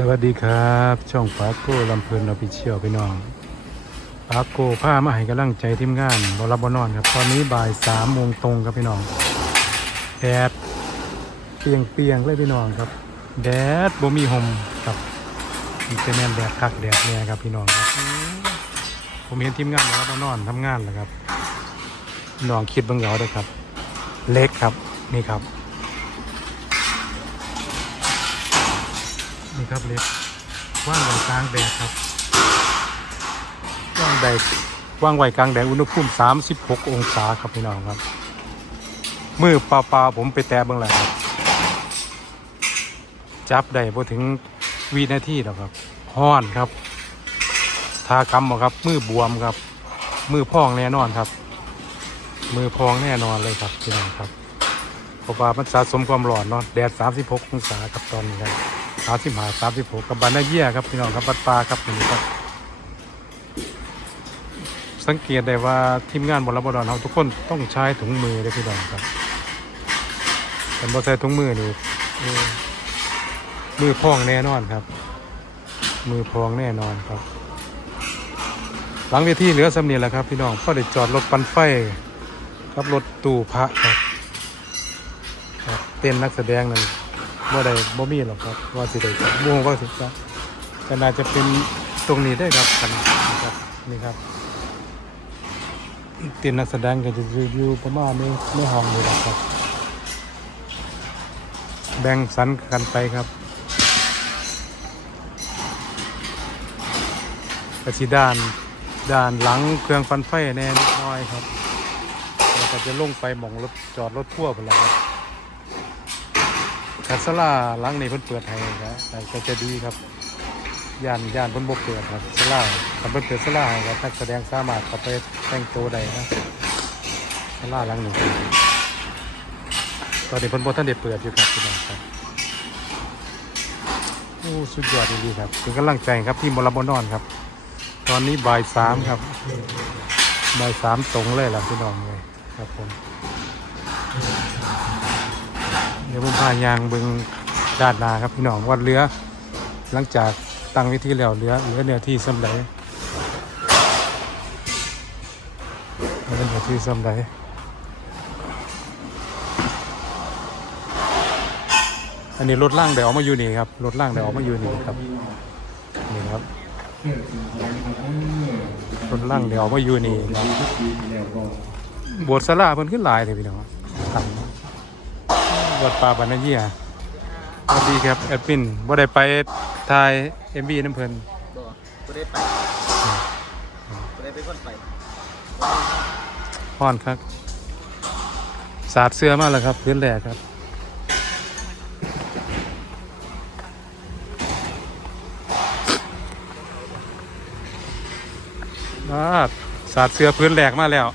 สวัสดีครับ ช่องปาโก้ลำเพลินเอภิเชี่ยวพี่น้องปาโก้ผ้ามาให้กำลังใจทีมงานบอรับบนอนครับ ตอนนี้บ่ายสามโมงตรงครับพี่น้องแดดเปียงเปียงเลยพี่น้องครับแดดบ่มีหมครับมีแต่แมนแดดคักแดดแน่ครับพี่น้องครับผมเห็นทีมงานบรับบนอนทำงานแล้วครับน้องคิดบังเหงาด้วยครับ เล็กครับนี่ครับ ครับเล็บว่างไว้กลางแดดครับว่างแดดว่างไว้กลางแดดอุณหภูมิ 36 องศาครับพี่น้องครับมือเปล่าผมไปแตะเบื้องหลังครับ จับได้พอถึงวีนาทีแล้วครับห้อนครับ ทากำบ่ครับ มือบวมครับ มือพองแน่นอนครับ มือพองแน่นอนเลยครับพี่น้องครับเพราะว่ามันสะสมความร้อนเนาะแดด 36 องศาครับตอนนี้ครับามสิบห้าสามสิบหกกับบานนาเยียครับพี่น้องครับบัดปลาครับนี่ครับ สังเกตได้ว่าทีมงานบอลบอลเราทุกคนต้องใช้ถุงมือเลยพี่น้องครับแต่บอใส่ถุงมือนี่มือพองแน่นอนครับ มือพองแน่นอนครับ หลังเวทีเหลือสำเนียงแล้วครับ พี่น้องก็ได้จอดรถปันไฟครับรถตู้พระครับเต้นนักแสดงนั่น บ่ได้บ่มีหรอกครับว่าสิได้ครับบ่ฮู้ว่าสิครับแต่น่าจะเป็นตรงนี้ได้ครับกันนะครับนี่ครับเตียนนักแสดงก็จะอยู่ประมาณนี้ในห้องนี้แหละครับ แบ่งสรรกันไปครับกระชิด้านด้านหลังเครื่องฟันไฟแน่นิดน้อยครับแล้วก็จะลงไปหมองรถจอดรถทั่วไปแล้วครับ คัสลาหลังนี้เพิ่นเปิดให้ครับแต่ก็จะดีครับย่านย่านเพิ่นบ่เปิดครับสลาถ้าเพิ่นเปิดสลาให้ครับนักแสดงสามารถเข้าไปแต่งตัวได้นะสลาหลังนี้ตอนนี้เพิ่นบ่ทันได้เปิดอยู่ครับพี่น้องครับโอ้สุดยอดดีครับเป็นกำลังใจครับที่มรบนอนครับ ตอนนี้บ่ายสามครับบ่ายสามตรงเลยล่ะพี่น้องเลยครับผม เดี๋ยวผมพายางเบิงด้านนาครับพี่น้องวัดเรือ หลังจากตั้งวิธีแล้วเรือเหลือเนื้อที่สำไรเหลือเนื้อที่สำไรอันนี้รถล่างเดี๋ยวออกมาอยู่นี่ครับรถล่างเดี๋ยวออกมาอยู่นี่ครับนี่ครับรถล่างเดี๋ยวออกมาอยู่นี่บทสลาเพิ่นขึ้นหลายเลยพี่น้องครับ วัดป่าบานาเยียสวัสดีครับแอดมินบ่ได้ไปถ่ายเอ็มบีน้ำเพลินบ่บ่ได้ไปบ่ได้เป็นคนไปพอนครับ สาดเสื้อมาแล้วครับ พื้นแหลกครับอ่าสาดเสื้อพื้นแหลกมาแล้ว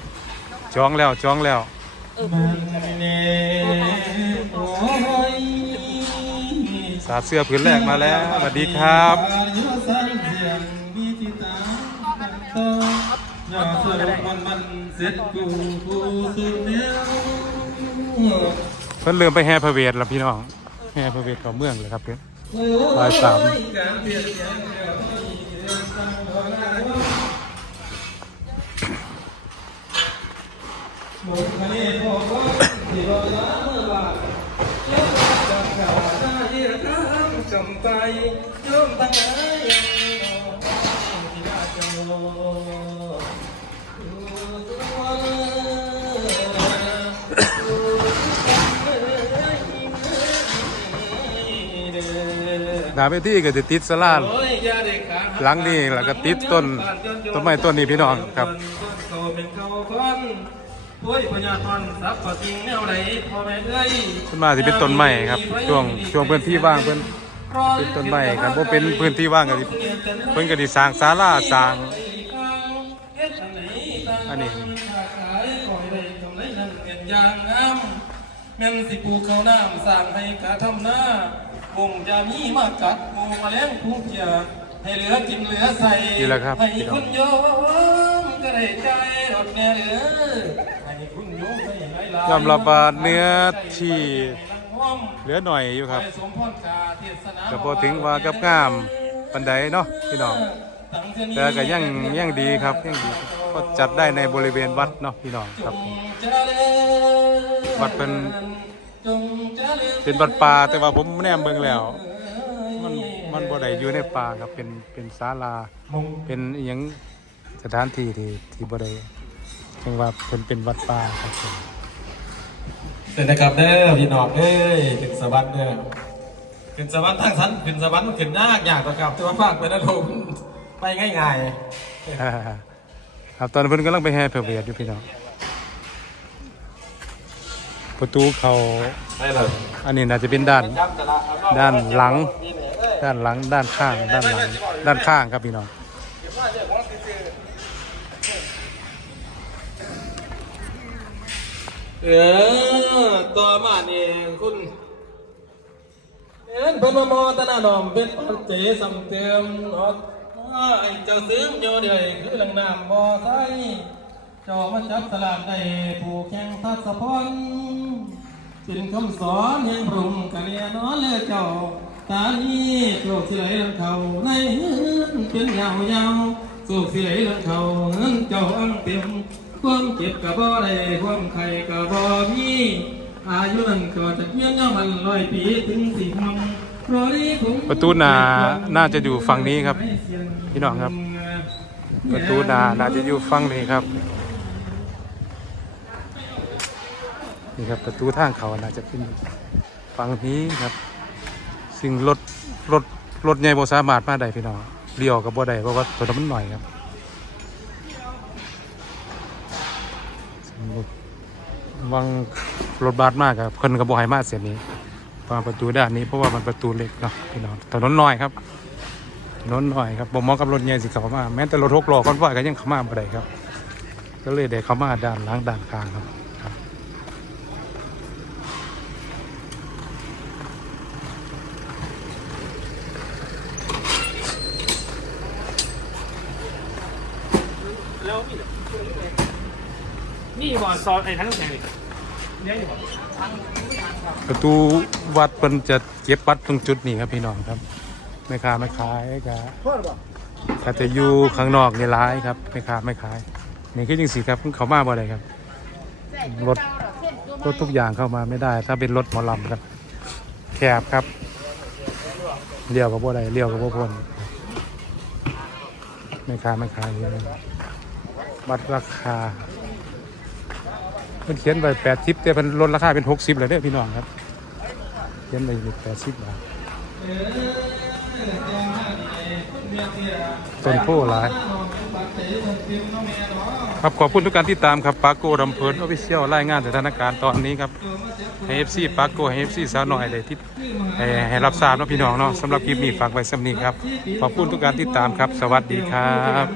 จองแล้วจองแล้ว สาเสื้อพื้นแหลกมาแล้วสวัสดีครับเพิ่นลืมไปแห่พระเวทแล้วพี่น้องแห่พระเวทข้าเมืองเลยครับเพื่อนบ่ายสามจำไปโยมตั้งไหนยังที่น่าจะ รอหนาเวทีก็จะติดสลานหลังนี่แล้วก็ติดต้นต้นไม้ต้นนี้พี่น้องครับ โอ้ยพญาทอนสับปะสิ่งแนวไหนพ่อแม่เอ้ยขึ้นมาที่เป็นต้นไม้ครับ ช่วงช่วงพื้นที่ว่างเพิ่นเป็นต้นไม้ครับบ่เป็นพื้นที่ว่างก็สิเพิ่นก็สิสร้างศาลาสร้าง อันนี้แม่นสิปลูกข้าวน้ำสร้างให้กะทำหน้าคงจะมีมากัดหมูแมลงทุกอย่างให้เหลือกินเหลือใส่นี่แหละครับให้พี่น้องคุณโยมก็ได้ใจรถแน่เหลือให้คุณโยมได้หลายๆยอมรับว่าเนื้อที่เหลือหน่อยอยู่ครับไปสมพรกาเทศนาก็บ่ถึงว่ากับงามปานใดเนาะพี่น้องแต่ก็ยังยังดีครับยังดีก็จัดได้ในบริเวณวัดเนาะพี่น้องครับวัดเป็นเป็นวัดป่าแต่ว่าผมแนมเบิ่งแล้ว มันมันบ่ได้อยู่ในป่าครับเป็นเป็นศาลาเป็นอหยังสถานที่ที่ที่บ่ได้ จังว่าเพิ่นเป็นวัดป่าครับผมเสร็จนะครับเด้อพี่น้องเอ้ยขึ้นสวรรค์เด้อขึ้นสวรรค์ทางสันขึ้นสวรรค์มันขึ้นยากยากต่อกับตัวภาคเป็นอารมณ์ไปง่ายอ่าครับตอนนนเพิ่นกำลังไปแห่เพลเวทอยู่พี่น้องประตูเขาๆไปเลยอันนี้น่าจะเป็นด้าน ย้ำแต่ละเอาด้านหลังนี่แหละเอ้ยด้านหลังด้านข้าง ด้านหลัง ด้านข้างครับพี่น้อง เเออตัวมานี่คุณเอ็นเพิ่นมามอตะนาหนอมเป็นปันเจสำเติมเนาะว่าไอ้เจ้าซื้อมโยเดียคือหลังน้ำบ่อไซเจ้ามาจับสลากได้ผู้แข่งทัศพรเป็นคำสอนแห่งพระองกะเนียนอนเลยเจ้า ตานี้โลกสิไหลลังเขาในเฮือนเป็นยาวยาวๆโศกสิไหลลังเขาเฮือนเจ้าอังเต็ม ความเจ็บกับบ่ได้ความไข้กับบ่มีอายุนั้นก็จะเพียงเงามันร้อยปีถึงสี่พันประตูนาน่าจะอยู่ฝั่งนี้ครับ พี่น้องครับ ประตูนาน่าจะอยู่ฝั่งนี้ครับนี่ครับประตูทางเขาน่าจะเป็นฝั่งนี้ครับ ซึ่งรถรถรถใหญ่โบสามารถมาได้พี่น้องเลี้ยวกับบ่ได้เพราะว่าถนนมันหน่อยครับ วังรถบัสมากครับคนก็บ่ให้มาเสียนี้มาประตูด้านนี้เพราะว่ามันประตูเล็กเนาะพี่น้องถนนน้อยครับถนนน้อยครับบ่เหมาะกับรถใหญ่สิเข้ามาแม้แต่รถหกล้อคอนวอยก็ยังเข้ามาบ่ได้ครับ ก็เลยได้เขามาด้านหลังด้านกลางครับแล้วนี่ นี่บอลซอสไอ้ทั้งแข็งเลยเนี่ยอยู่บ่ประตูวัดเพิ่นจะเก็บบัตรตรงจุดนี้ครับพี่น้องครับแม่ค้าไม่ขายก็ก็จะอยู่ข้างนอกในร้ายครับแม่ค้าไม่ขายนี่คือจริงสิครับเขามาบ่ได้ครับรถรถทุกอย่างเข้ามาไม่ได้ ถ้าเป็นรถหมอลำครับแคบครับเลี้ยวกับบ่ได้เลี้ยวกับบ่พ้นไม่ค้าไม่ขายเลยบัตรราคา เพิ่นเขียนไว้แปดสิบแต่เพิ่นลดราคาเป็นหกสิบเลยเด้อพี่น้องครับ เขียนไว้แปดสิบบาทต้นโพหลาย ครับขอบคุณทุกการที่ตามครับปาโก้รำเพลินออฟฟิเชียลรายงานสถานการณ์ตอนนี้ครับให้เอฟซีปาโก้ให้เอฟซีสาวหน่อยเลยที่ให้รับทราบนะพี่น้องเนาะสำหรับคลิปนี้ฝากไว้สำนีครับ ขอบคุณทุกการที่ตามครับ สวัสดีครับ